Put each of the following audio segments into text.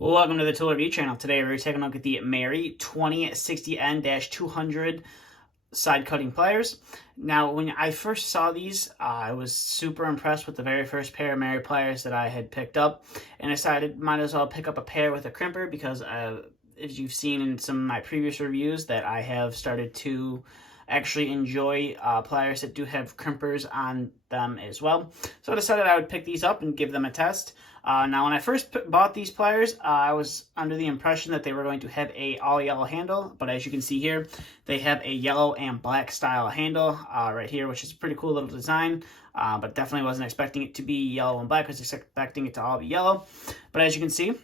Welcome to the Tool Review channel. Today we're taking a look at the Mary 2060N-200 side cutting pliers. Now, when I first saw these, I was super impressed with the very first pair of Mary pliers that I had picked up, and I decided might as well pick up a pair with a crimper because as you've seen in some of my previous reviews, that I have started to actually enjoy pliers that do have crimpers on them as well. So I decided I would pick these up and give them a test. Now, when I first bought these pliers, I was under the impression that they were going to have a all yellow handle, but as you can see here, they have a yellow and black style handle right here, which is a pretty cool little design, but definitely wasn't expecting it to be yellow and black. I was expecting it to all be yellow, but as you can see,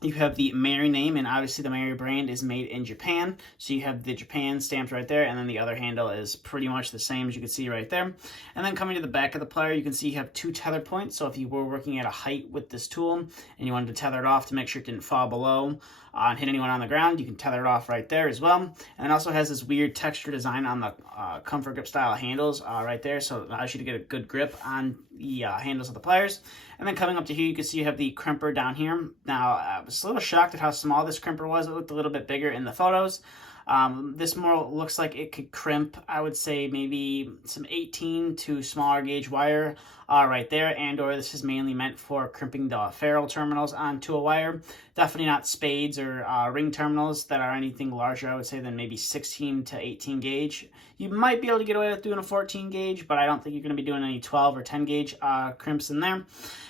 you have the Mary name, and obviously the Mary brand is made in Japan. So you have the Japan stamped right there, and then the other handle is pretty much the same as you can see right there. And then coming to the back of the plier, you can see you have two tether points. So if you were working at a height with this tool and you wanted to tether it off to make sure it didn't fall below and hit anyone on the ground, you can tether it off right there as well. And it also has this weird texture design on the comfort grip style handles right there, so it allows you to get a good grip on the handles of the pliers. And then coming up to here, you can see you have the crimper down here. Now, I was a little shocked at how small this crimper was. It looked a little bit bigger in the photos. This more looks like it could crimp, I would say, maybe some 18 to smaller gauge wire right there, and or this is mainly meant for crimping the ferrule terminals onto a wire. Definitely not spades or ring terminals that are anything larger, I would say, than maybe 16 to 18 gauge. You might be able to get away with doing a 14 gauge, but I don't think you're going to be doing any 12 or 10 gauge crimps in there.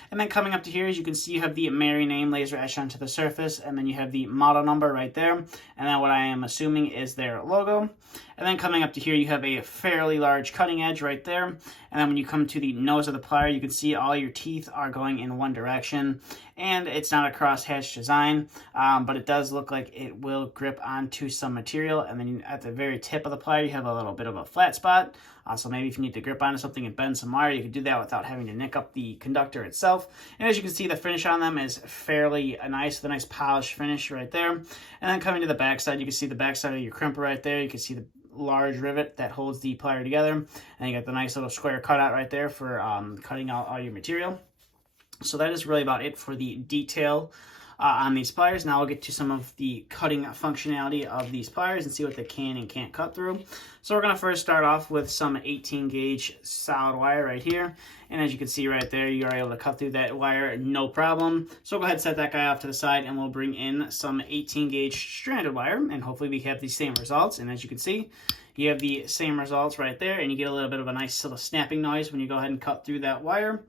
And then coming up to here, as you can see, you have the Mary name laser etched onto the surface, and then you have the model number right there, and then what I am assuming is their logo. And then coming up to here, you have a fairly large cutting edge right there. And then when you come to the nose of the plier, you can see all your teeth are going in one direction. And it's not a crosshatch design, but it does look like it will grip onto some material. And then at the very tip of the plier, you have a little bit of a flat spot. So maybe if you need to grip onto something and bend some wire, you can do that without having to nick up the conductor itself. And as you can see, the finish on them is fairly nice, with a nice polished finish right there. And then coming to the back side, you can see the back side of your crimper right there. You can see the large rivet that holds the plier together, and you got the nice little square cutout right there for cutting out all your material. So that is really about it for the detail on these pliers. Now I'll get to some of the cutting functionality of these pliers and see what they can and can't cut through. So we're going to first start off with some 18 gauge solid wire right here, and as you can see right there, you are able to cut through that wire no problem. So go ahead and set that guy off to the side, and we'll bring in some 18 gauge stranded wire, and hopefully we have the same results. And as you can see, you have the same results right there, and you get a little bit of a nice little snapping noise when you go ahead and cut through that wire.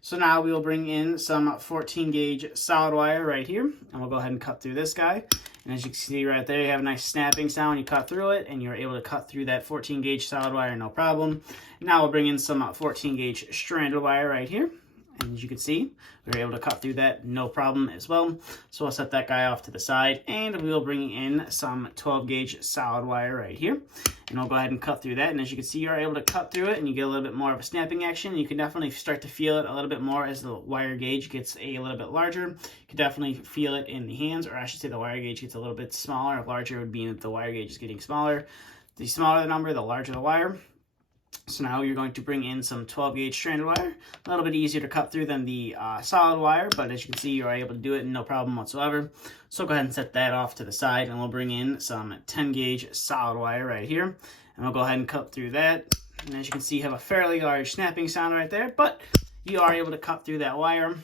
So now we will bring in some 14 gauge solid wire right here, and we'll go ahead and cut through this guy. And as you can see right there, you have a nice snapping sound when you cut through it, and you're able to cut through that 14 gauge solid wire no problem. Now we'll bring in some 14 gauge stranded wire right here. And as you can see, we were able to cut through that no problem as well. So I'll set that guy off to the side, and we will bring in some 12 gauge solid wire right here. And I'll go ahead and cut through that. And as you can see, you're able to cut through it, and you get a little bit more of a snapping action. You can definitely start to feel it a little bit more as the wire gauge gets a little bit larger. You can definitely feel it in the hands, or I should say the wire gauge gets a little bit smaller. Larger would mean that the wire gauge is getting smaller. The smaller the number, the larger the wire. So now you're going to bring in some 12 gauge stranded wire. A little bit easier to cut through than the solid wire, but as you can see, you are able to do it no problem whatsoever. So go ahead and set that off to the side, and we'll bring in some 10 gauge solid wire right here. And we'll go ahead and cut through that. And as you can see, you have a fairly large snapping sound right there, but you are able to cut through that wire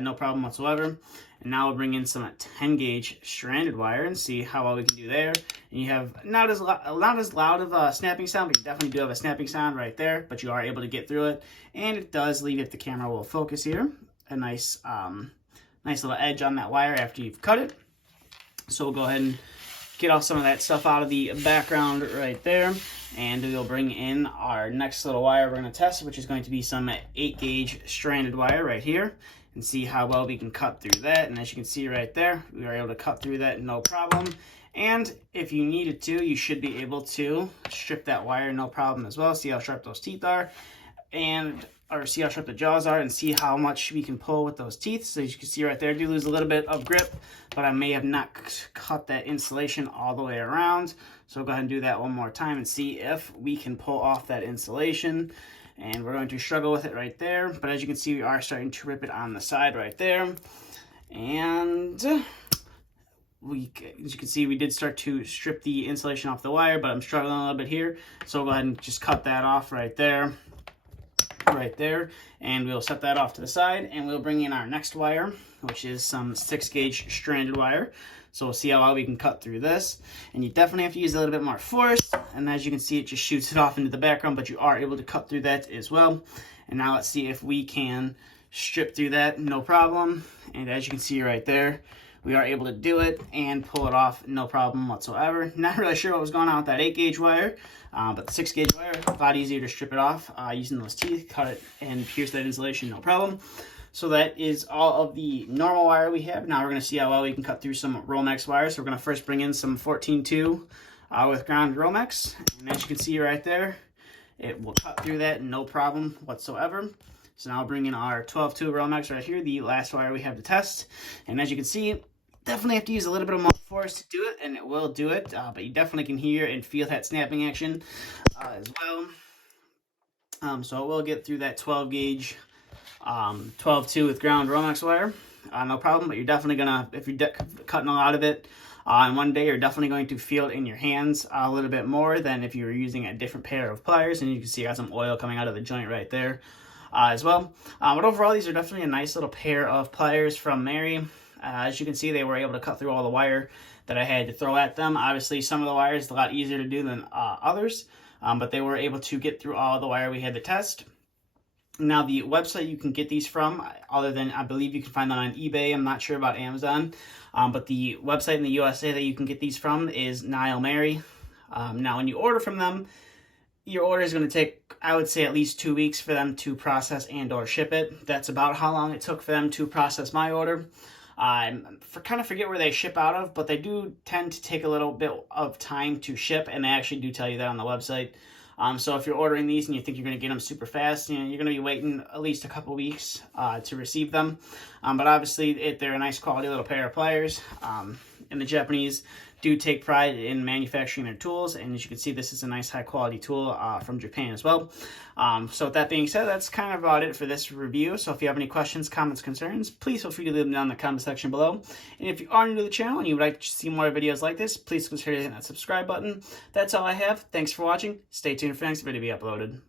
no problem whatsoever. And now we'll bring in some 10 gauge stranded wire and see how well we can do there. And you have not as loud of a snapping sound, but you definitely do have a snapping sound right there, but you are able to get through it. And it does leave, if the camera will focus here, a nice little edge on that wire after you've cut it. So we'll go ahead and get off some of that stuff out of the background right there. And we'll bring in our next little wire we're going to test, which is going to be some 8 gauge stranded wire right here, and see how well we can cut through that. And as you can see right there, we are able to cut through that no problem. And if you needed to, you should be able to strip that wire no problem as well. See how sharp those teeth are, or see how sharp the jaws are, and see how much we can pull with those teeth. So as you can see right there, I do lose a little bit of grip, but I may have not cut that insulation all the way around. So we'll go ahead and do that one more time and see if we can pull off that insulation. And we're going to struggle with it right there, but as you can see, we are starting to rip it on the side right there. And And as you can see, we did start to strip the insulation off the wire, but I'm struggling a little bit here. So we'll go ahead and just cut that off right there, and we'll set that off to the side, and we'll bring in our next wire, which is some 6-gauge stranded wire. So we'll see how well we can cut through this, and you definitely have to use a little bit more force, and as you can see, it just shoots it off into the background, but you are able to cut through that as well. And now let's see if we can strip through that, no problem. And as you can see right there, we are able to do it and pull it off, no problem whatsoever. Not really sure what was going on with that 8-gauge wire, but the 6-gauge wire, a lot easier to strip it off using those teeth, cut it and pierce that insulation, no problem. So that is all of the normal wire we have. Now we're going to see how well we can cut through some Romex wires. So we're going to first bring in some 14-2 with ground Romex, and as you can see right there, it will cut through that, no problem whatsoever. So now I'll bring in our 12-2 Romex right here, the last wire we have to test, and as you can see, definitely have to use a little bit more force to do it, and it will do it, but you definitely can hear and feel that snapping action as well. So it will get through that 12-gauge 12-2 with ground Romex wire, no problem, but you're definitely gonna, if you're cutting a lot of it in one day, you're definitely going to feel it in your hands a little bit more than if you were using a different pair of pliers, and you can see I got some oil coming out of the joint right there as well. But overall, these are definitely a nice little pair of pliers from Mary. As you can see, they were able to cut through all the wire that I had to throw at them. Obviously, some of the wires are a lot easier to do than others, but they were able to get through all the wire we had to test. Now, the website you can get these from, other than, I believe you can find them on eBay, I'm not sure about Amazon, but the website in the USA that you can get these from is Nile Mary. Now, when you order from them, your order is going to take, I would say, at least 2 weeks for them to process and or ship it. That's about how long it took for them to process my order. Kind of forget where they ship out of, but they do tend to take a little bit of time to ship, and they actually do tell you that on the website. So if you're ordering these and you think you're going to get them super fast, you know, you're going to be waiting at least a couple weeks to receive them. But obviously, they're a nice quality little pair of pliers. And the Japanese do take pride in manufacturing their tools, and as you can see, this is a nice high quality tool from Japan as well. So with that being said, that's kind of about it for this review. So if you have any questions, comments, concerns, please feel free to leave them down in the comment section below. And if you are new to the channel and you would like to see more videos like this, please consider hitting that subscribe button. That's all I have. Thanks for watching. Stay tuned for the next video to be uploaded.